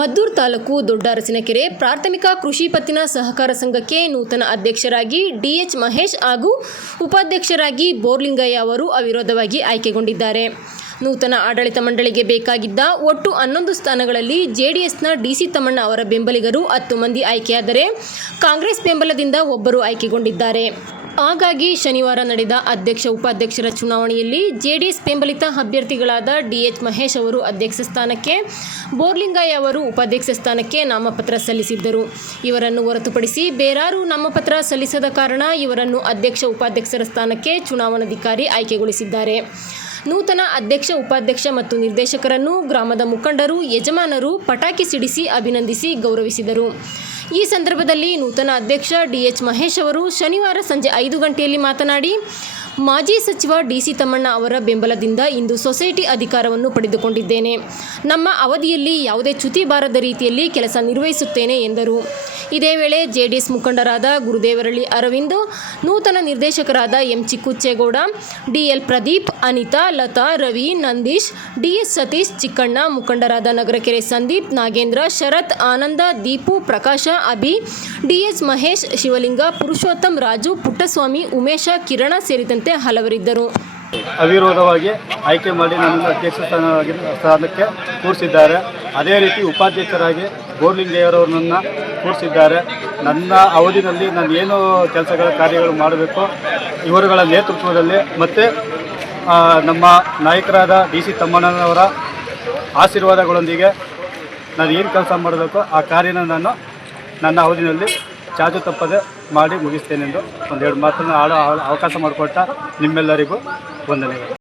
ಮದ್ದೂರು ತಾಲೂಕು ದೊಡ್ಡ ಅರಸಿನಕೆರೆ ಪ್ರಾಥಮಿಕ ಕೃಷಿ ಪತ್ತಿನ ಸಹಕಾರ ಸಂಘಕ್ಕೆ ನೂತನ ಅಧ್ಯಕ್ಷರಾಗಿ ಡಿಎಚ್ ಮಹೇಶ್ ಹಾಗೂ ಉಪಾಧ್ಯಕ್ಷರಾಗಿ ಬೋರ್ಲಿಂಗಯ್ಯ ಅವರು ಅವಿರೋಧವಾಗಿ ಆಯ್ಕೆಗೊಂಡಿದ್ದಾರೆ. ನೂತನ ಆಡಳಿತ ಮಂಡಳಿಗೆ ಬೇಕಾಗಿದ್ದ ಒಟ್ಟು ಹನ್ನೊಂದು ಸ್ಥಾನಗಳಲ್ಲಿ ಜೆಡಿಎಸ್ನ ಡಿಸಿ ತಮ್ಮಣ್ಣ ಅವರ ಬೆಂಬಲಿಗರು ಹತ್ತು ಮಂದಿ ಆಯ್ಕೆಯಾದರೆ ಕಾಂಗ್ರೆಸ್ ಬೆಂಬಲದಿಂದ ಒಬ್ಬರು ಆಯ್ಕೆಗೊಂಡಿದ್ದಾರೆ. ಹಾಗಾಗಿ ಶನಿವಾರ ನಡೆದ ಅಧ್ಯಕ್ಷ ಉಪಾಧ್ಯಕ್ಷರ ಚುನಾವಣೆಯಲ್ಲಿ ಜೆಡಿಎಸ್ ಬೆಂಬಲಿತ ಅಭ್ಯರ್ಥಿಗಳಾದ ಡಿಎಚ್ ಮಹೇಶ್ ಅವರು ಅಧ್ಯಕ್ಷ ಸ್ಥಾನಕ್ಕೆ ಬೋರ್ಲಿಂಗಯ್ಯ ಅವರು ಉಪಾಧ್ಯಕ್ಷ ಸ್ಥಾನಕ್ಕೆ ನಾಮಪತ್ರ ಸಲ್ಲಿಸಿದ್ದರು. ಇವರನ್ನು ಹೊರತುಪಡಿಸಿ ಬೇರಾರು ನಾಮಪತ್ರ ಸಲ್ಲಿಸದ ಕಾರಣ ಇವರನ್ನು ಅಧ್ಯಕ್ಷ ಉಪಾಧ್ಯಕ್ಷರ ಸ್ಥಾನಕ್ಕೆ ಚುನಾವಣಾಧಿಕಾರಿ ಆಯ್ಕೆಗೊಳಿಸಿದ್ದಾರೆ. ನೂತನ ಅಧ್ಯಕ್ಷ, ಉಪಾಧ್ಯಕ್ಷ ಮತ್ತು ನಿರ್ದೇಶಕರನ್ನು ಗ್ರಾಮದ ಮುಖಂಡರು, ಯಜಮಾನರು ಪಟಾಕಿ ಸಿಡಿಸಿ ಅಭಿನಂದಿಸಿ ಗೌರವಿಸಿದರು. ಈ ಸಂದರ್ಭದಲ್ಲಿ ನೂತನ ಅಧ್ಯಕ್ಷ ಡಿಎಚ್ ಮಹೇಶ್ ಅವರು ಶನಿವಾರ ಸಂಜೆ ಐದು ಗಂಟೆಯಲ್ಲಿ ಮಾತನಾಡಿ, ಮಾಜಿ ಸಚಿವ ಡಿಸಿ ತಮ್ಮಣ್ಣ ಅವರ ಬೆಂಬಲದಿಂದ ಇಂದು ಸೊಸೈಟಿ ಅಧಿಕಾರವನ್ನು ಪಡೆದುಕೊಂಡಿದ್ದೇನೆ. ನಮ್ಮ ಅವಧಿಯಲ್ಲಿ ಯಾವುದೇ ಚ್ಯುತಿ ಬಾರದ ರೀತಿಯಲ್ಲಿ ಕೆಲಸ ನಿರ್ವಹಿಸುತ್ತೇನೆ ಎಂದರು. ಇದೇ ವೇಳೆ ಜೆಡಿಎಸ್ ಮುಖಂಡರಾದ ಗುರುದೇವರಳ್ಳಿ ಅರವಿಂದ್, ನೂತನ ನಿರ್ದೇಶಕರಾದ M. Chikkuchchegowda, DL Pradeep, Anita, Lata, Ravi, Nandish, DS Satish, Chikkanna, ಮುಖಂಡರಾದ ನಗರಕೆರೆ ಸಂದೀಪ್, ನಾಗೇಂದ್ರ, ಶರತ್, ಆನಂದ, ದೀಪು, ಪ್ರಕಾಶ ಅಭಿ, ಡಿಎಸ್ ಮಹೇಶ್, ಶಿವಲಿಂಗ, ಪುರುಷೋತ್ತಮ್, ರಾಜು, ಪುಟ್ಟಸ್ವಾಮಿ, ಉಮೇಶ, ಕಿರಣ ಸೇರಿದಂತೆ ಹಲವರಿದ್ದರು. ಅವಿರೋಧವಾಗಿ ಆಯ್ಕೆ ಮಾಡಿ ನಮ್ಮ ಅಧ್ಯಕ್ಷ ಸ್ಥಾನವಾಗಿ ಸ್ಥಾನಕ್ಕೆ ಕೂರಿಸಿದ್ದಾರೆ. ಅದೇ ರೀತಿ ಉಪಾಧ್ಯಕ್ಷರಾಗಿ ಬೋರ್ಲಿಂಗಯ್ಯರವ್ರನ್ನ ಕೂರಿಸಿದ್ದಾರೆ. ನನ್ನ ಅವಧಿನಲ್ಲಿ ನಾನು ಏನು ಕೆಲಸಗಳ ಕಾರ್ಯಗಳು ಮಾಡಬೇಕು, ಇವರುಗಳ ನೇತೃತ್ವದಲ್ಲಿ ಮತ್ತು ನಮ್ಮ ನಾಯಕರಾದ ಡಿ ಸಿ ತಮ್ಮಣ್ಣನವರ ಆಶೀರ್ವಾದಗಳೊಂದಿಗೆ ನಾನು ಏನು ಕೆಲಸ ಮಾಡಬೇಕು, ಆ ಕಾರ್ಯನ ನಾನು ನನ್ನ ಅವಧಿನಲ್ಲಿ ಚಾಚು ತಪ್ಪದೆ ಮಾಡಿ ಮುಗಿಸ್ತೇನೆಂದು ಒಂದೆರಡು ಮಾತನ್ನು ಆಡೋ ಅವಕಾಶ ಮಾಡಿಕೊಟ್ಟ ನಿಮ್ಮೆಲ್ಲರಿಗೂ ವಂದನೆಗಳು.